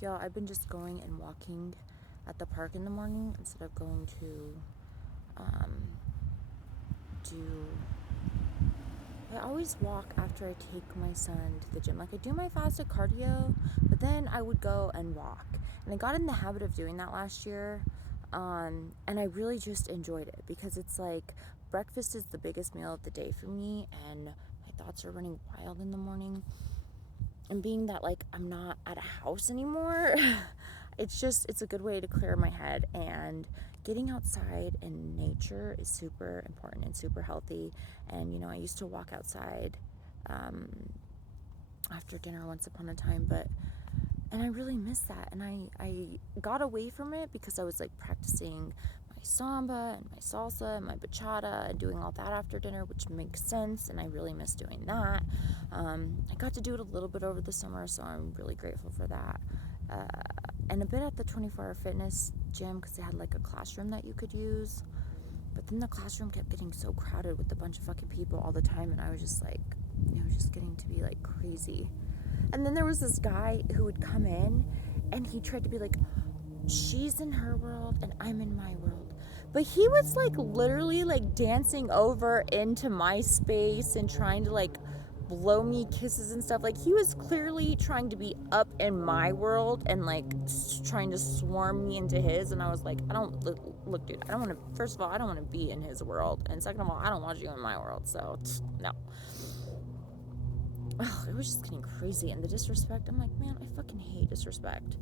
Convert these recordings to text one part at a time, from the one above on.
Yeah, I've been just going and walking at the park in the morning instead of going to do. I always walk after I take my son to the gym. Like, I do my fasted cardio, but then I would go and walk. And I got in the habit of doing that last year, and I really just enjoyed it because it's like breakfast is the biggest meal of the day for me, and my thoughts are running wild in the morning. And being that, like, I'm not at a house anymore, it's a good way to clear my head. And getting outside in nature is super important and super healthy. And I used to walk outside after dinner once upon a time, and I really miss that. And I got away from it because I was like practicing my samba and my salsa and my bachata and doing all that after dinner, which makes sense, and I really miss doing that. I got to do it a little bit over the summer, so I'm really grateful for that. And a bit at the 24-hour fitness gym because they had like a classroom that you could use. But then the classroom kept getting so crowded with a bunch of fucking people all the time, and I was just like, it was just getting to be like crazy. And then there was this guy who would come in and he tried to be like, she's in her world and I'm in my world. But he was like literally like dancing over into my space and trying to like blow me kisses and stuff. Like, he was clearly trying to be up in my world and like trying to swarm me into his. And I was like, I don't look, dude, I don't want to, first of all, I don't want to be in his world, and second of all, I don't want you in my world. So no. Oh, it was just getting crazy. And the disrespect, I'm like, man, I fucking hate disrespect.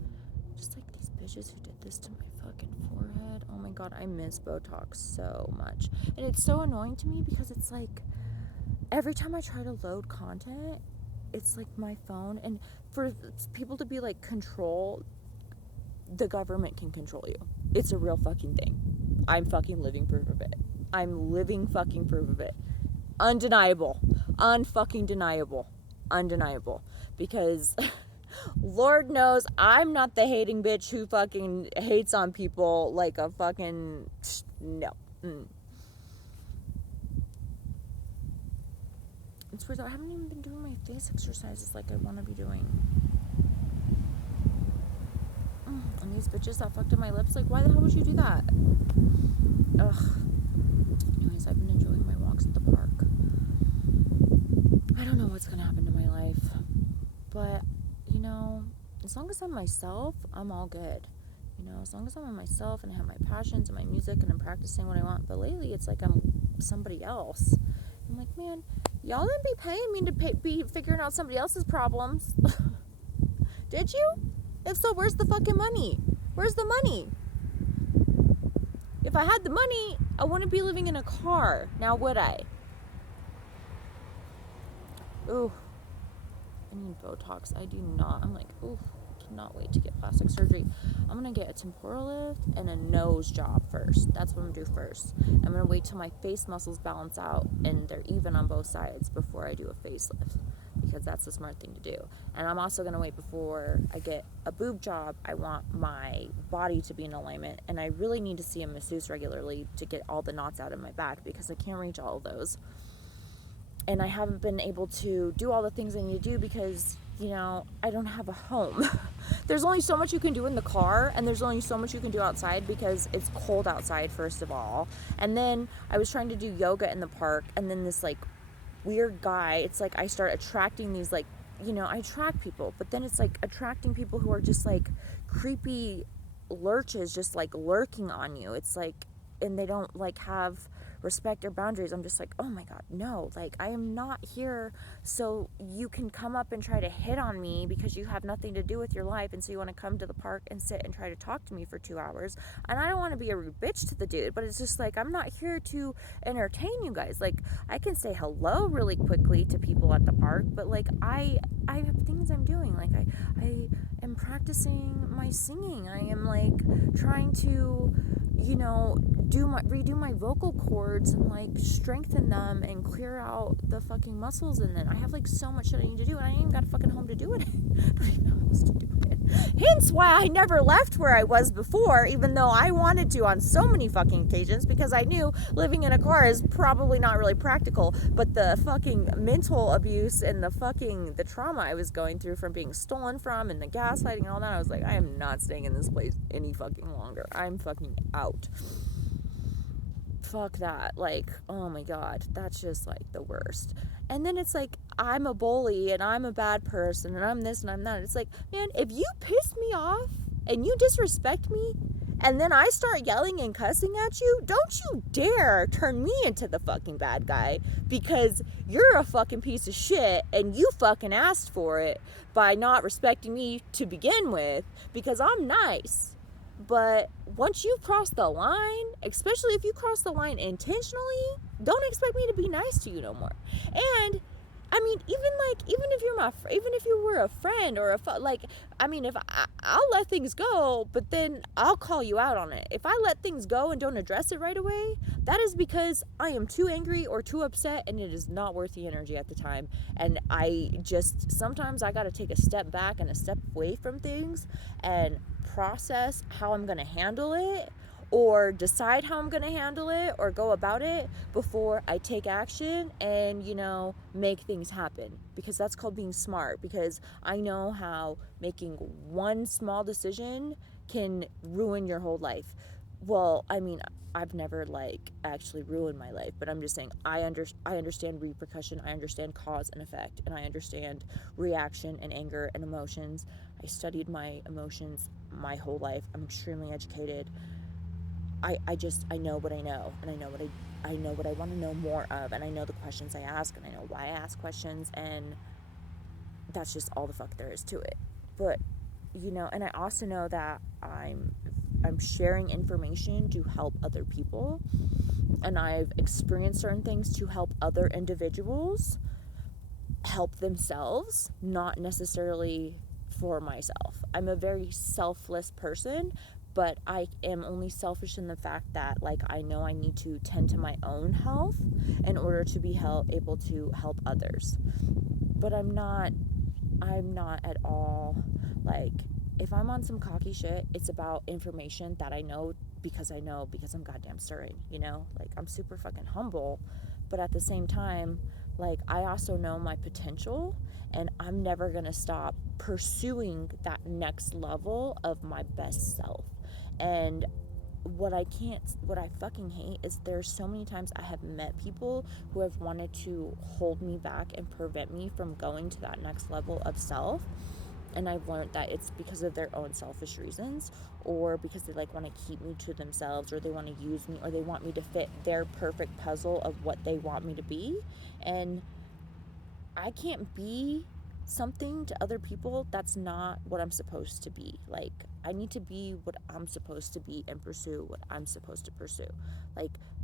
Just like these bitches who did this to my fucking forehead. Oh my god, I miss Botox so much. And it's so annoying to me because it's like every time I try to load content, it's like my phone, and for people to be like, control, the government can control you. It's a real fucking thing. I'm fucking living proof of it. I'm living fucking proof of it. Undeniable. Unfucking deniable. Undeniable. Because Lord knows I'm not the hating bitch who fucking hates on people like a fucking no. It's weird. I haven't even been doing my face exercises like I want to be doing. And these bitches that fucked up my lips, like, why the hell would you do that? Ugh. Anyways, I've been enjoying my walks at the park. I don't know what's gonna happen to my life, but as long as I'm myself, I'm all good. As long as I'm myself and I have my passions and my music and I'm practicing what I want. But lately, it's like I'm somebody else. I'm like, man, y'all didn't be paying me to be figuring out somebody else's problems. Did you? If so, where's the fucking money? Where's the money? If I had the money, I wouldn't be living in a car. Now would I? Ooh. I need Botox. I do not. I'm like, ooh, cannot wait to get plastic surgery. I'm gonna get a temporal lift and a nose job first. That's what I'm gonna do first. I'm gonna wait till my face muscles balance out and they're even on both sides before I do a facelift, because that's the smart thing to do. And I'm also gonna wait before I get a boob job. I want my body to be in alignment, and I really need to see a masseuse regularly to get all the knots out of my back because I can't reach all of those. And I haven't been able to do all the things I need to do because, I don't have a home. There's only so much you can do in the car, and there's only so much you can do outside because it's cold outside, first of all. And then I was trying to do yoga in the park, and then this, like, weird guy, it's like I start attracting these, like, I attract people, but then it's like attracting people who are just, like, creepy lurches just, like, lurking on you. It's like, and they don't, like, have respect or boundaries. I'm just like, oh my god, no, like, I am not here so you can come up and try to hit on me because you have nothing to do with your life, and so you want to come to the park and sit and try to talk to me for 2 hours. And I don't want to be a rude bitch to the dude, but it's just like, I'm not here to entertain you guys. Like, I can say hello really quickly to people at the park, but like, I have things I'm doing. Like, I am practicing my singing. I am like trying to redo my vocal cords and like strengthen them and clear out the fucking muscles. And then I have like so much shit I need to do, and I ain't even got a fucking home to do it. I don't even know how else to do it. Hence why I never left where I was before, even though I wanted to on so many fucking occasions, because I knew living in a car is probably not really practical. But the fucking mental abuse and the trauma I was going through from being stolen from and the gaslighting and all that, I was like, I am not staying in this place any fucking longer. I'm fucking out. Fuck that. Like, oh my god, that's just like the worst. And then it's like, I'm a bully and I'm a bad person and I'm this and I'm that. It's like, man, if you piss me off and you disrespect me and then I start yelling and cussing at you, don't you dare turn me into the fucking bad guy, because you're a fucking piece of shit and you fucking asked for it by not respecting me to begin with, because I'm nice. But once you cross the line, especially if you cross the line intentionally, don't expect me to be nice to you no more. And I mean, even if you were a friend or I'll let things go, but then I'll call you out on it. If I let things go and don't address it right away, that is because I am too angry or too upset, and it is not worth the energy at the time. And sometimes I got to take a step back and a step away from things and process how I'm going to handle it, or decide how I'm going to handle it or go about it before I take action and, make things happen. Because that's called being smart, because I know how making one small decision can ruin your whole life. Well, I mean, I've never actually ruined my life, but I'm just saying I understand repercussion, I understand cause and effect, and I understand reaction and anger and emotions. I studied my emotions my whole life. I'm extremely educated. I know what I know, and I know what I want to know more of, and I know the questions I ask, and I know why I ask questions, and that's just all the fuck there is to it. But and I also know that I'm sharing information to help other people, and I've experienced certain things to help other individuals help themselves, not necessarily for myself. I'm a very selfless person, but I am only selfish in the fact that I know I need to tend to my own health in order to be able to help others. But I'm not at all if I'm on some cocky shit, it's about information that I know because I'm goddamn stirring, I'm super fucking humble, but at the same time, I also know my potential, and I'm never gonna stop pursuing that next level of my best self. And what I fucking hate is there's so many times I have met people who have wanted to hold me back and prevent me from going to that next level of self. And I've learned that it's because of their own selfish reasons, or because they want to keep me to themselves, or they want to use me, or they want me to fit their perfect puzzle of what they want me to be. And I can't be something to other people that's not what I'm supposed to be. I need to be what I'm supposed to be and pursue what I'm supposed to pursue.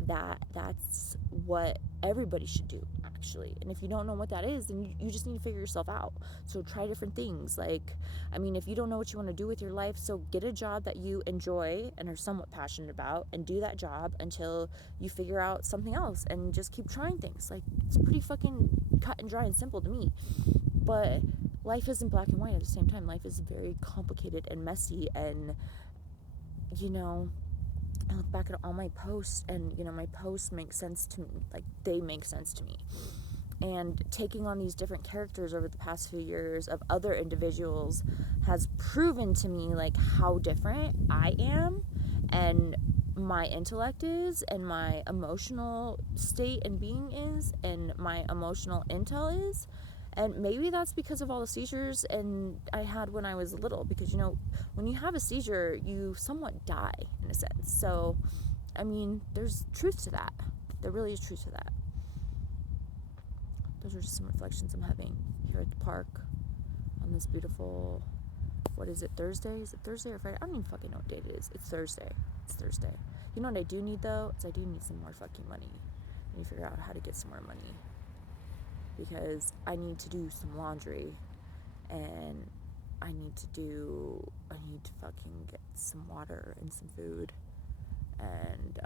That's what everybody should do, actually. And if you don't know what that is, then you just need to figure yourself out. So try different things. If you don't know what you want to do with your life, so get a job that you enjoy and are somewhat passionate about, and do that job until you figure out something else, and just keep trying things. It's pretty fucking cut and dry and simple to me. But life isn't black and white at the same time. Life is very complicated and messy, and I look back at all my posts, and my posts make sense to me. They make sense to me. And taking on these different characters over the past few years of other individuals has proven to me how different I am, and my intellect is, and my emotional state and being is, and my emotional intel is. And maybe that's because of all the seizures and I had when I was little, because when you have a seizure, you somewhat die in a sense. So there's truth to that. There really is truth to that. Those are just some reflections I'm having here at the park on this beautiful, what is it, Thursday? Is it Thursday or Friday? I don't even fucking know what date it is. It's Thursday. You know what I do need, though? I do need some more fucking money. I need to figure out how to get some more money, because I need to do some laundry, and I need to fucking get some water and some food, and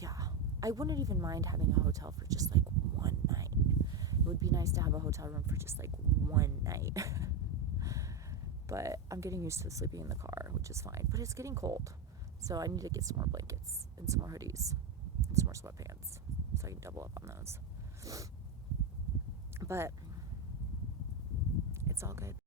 yeah, I wouldn't even mind having a hotel for just one night. It would be nice to have a hotel room for just one night. But I'm getting used to sleeping in the car, which is fine. But it's getting cold. So I need to get some more blankets and some more hoodies and some more sweatpants so I can double up on those. But it's all good.